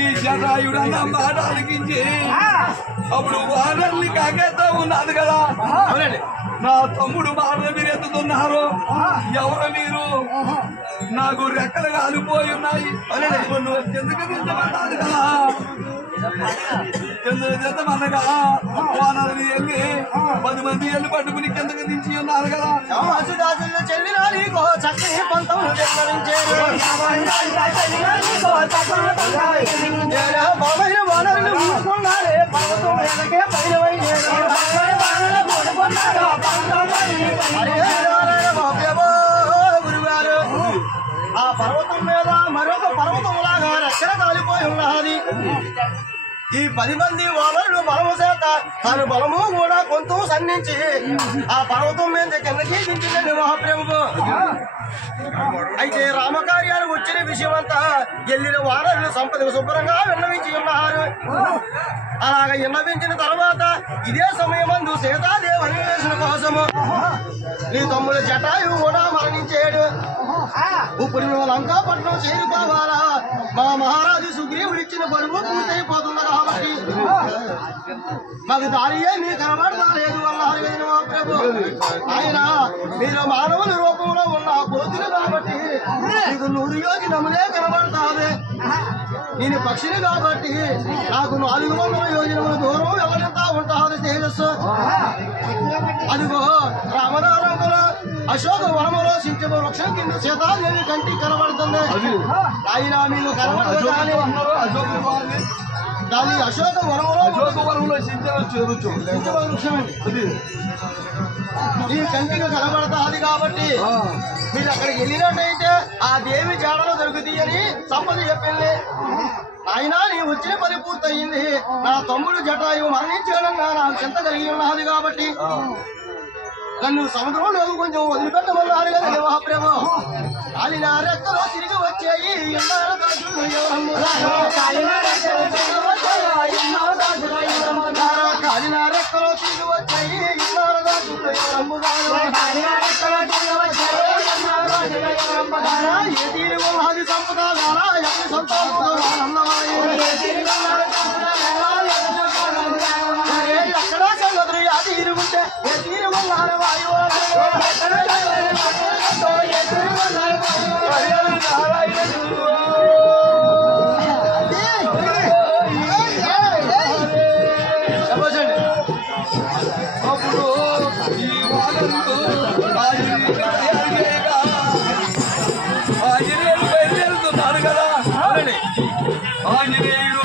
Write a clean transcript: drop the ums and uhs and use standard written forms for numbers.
ఈ జటాయుడన్న మాట అడిగించి అప్పుడు వానల్ని కాకేస్తా ఉన్నది కదా. నా తమ్ముడు మాటలు మీరు ఎత్తుతున్నారు. ఎవరు మీరు? నాకు రెక్కలు కాలిపోయి ఉన్నాయి. నువ్వు ఎందుకు దించమన్నాడు కదా. ఎందుకు దించమన్నగా వానల్ని వెళ్ళి 10 మంది వెళ్ళి పట్టుకుని కిందకి దించి ఉన్నారు కదా. చెల్లిన నీకో చక్కని పంతములు బాబైన వానరులు మూసుకున్నారే పర్వతం వెనకే గురుగారు ఆ పర్వతం మీద మరొక పర్వతం లాగా రెక్కల కాలిపోయి ఉన్నది. ఈ 10 మంది వానరులు బలము చేత తాను బలము కూడా కొంత సన్నించి ఆ పర్వతం మీద కిందకి దించిందండి మహాప్రభుకు. అయితే రామకార్యాలు వచ్చిన విషయం అంతా ఎల్లిన వానరులు సంపదకు శుభ్రంగా విన్నవించి ఉన్నారు. అలాగ విన్నవించిన తర్వాత ఇదే సమయమందు సీతాదేవి అన్వేషణ కోసము నీ తమ్ముడు జటాయువు కూడా మరణించాడు. ఇప్పుడు నువ్వు లంకాపట్నం చేరుకోవాలా? మా మహారాజు సుగ్రీవుడు ఇచ్చిన బరువు పూర్తయిపోతుంది కాబట్టి మాకు దారియే మీ కనబడలేదు అన్నారు కదా మా ప్రభు. ఆయన మీరు మానవుల రూపంలో ఉన్న కోతులు కాబట్టి నీకు 100 యోజనములే కనబడతాది. నేను పక్షిని కాబట్టి నాకు 400 యోజనముల దూరం ఎవరింతా ఉంటుంది తేజస్సు. అదిగో రామనారంగులో అశోక వనములో సించము వృక్షం కింద సీతాదేవి కంటికి కనబడుతుంది. ఆయన మీకు కనబడదు దాని అశోక వనములో సించమ వృక్షమండి ఈ కంటికి కనబడతాది కాబట్టి మీరు అక్కడికి వెళ్ళినట్టయితే ఆ దేవి జాడలో దొరుకుతాయని సంపద చెప్పింది. ఆయన నీ వచ్చిన పని పూర్తయింది. నా తమ్ముడు జటాయువు మరణించాడన్నా నాకు చింత కలిగి ఉన్నది కాబట్టి నన్ను సముద్రంలో కొంచెం వదిలిపెట్టమన్నారు కదా మహాప్రభు. కాలిన రెక్కలో తిరిగి వచ్చాయి కాలిన రెక్కలో తిరిగి వచ్చాయి ఏ తీరు ఉన్నది సంపదాలా ఎప్పుడు సంతానమాయి ఎక్కడా సంగతులు ఆ తీరు ఉంటే ఏ తీరు ఉన్నారు వాయు అప్పుడు ఈ వానరులు ఆంజనేయుడు బయలుదేరుతున్నారు కదా. ఆంజనేయుడు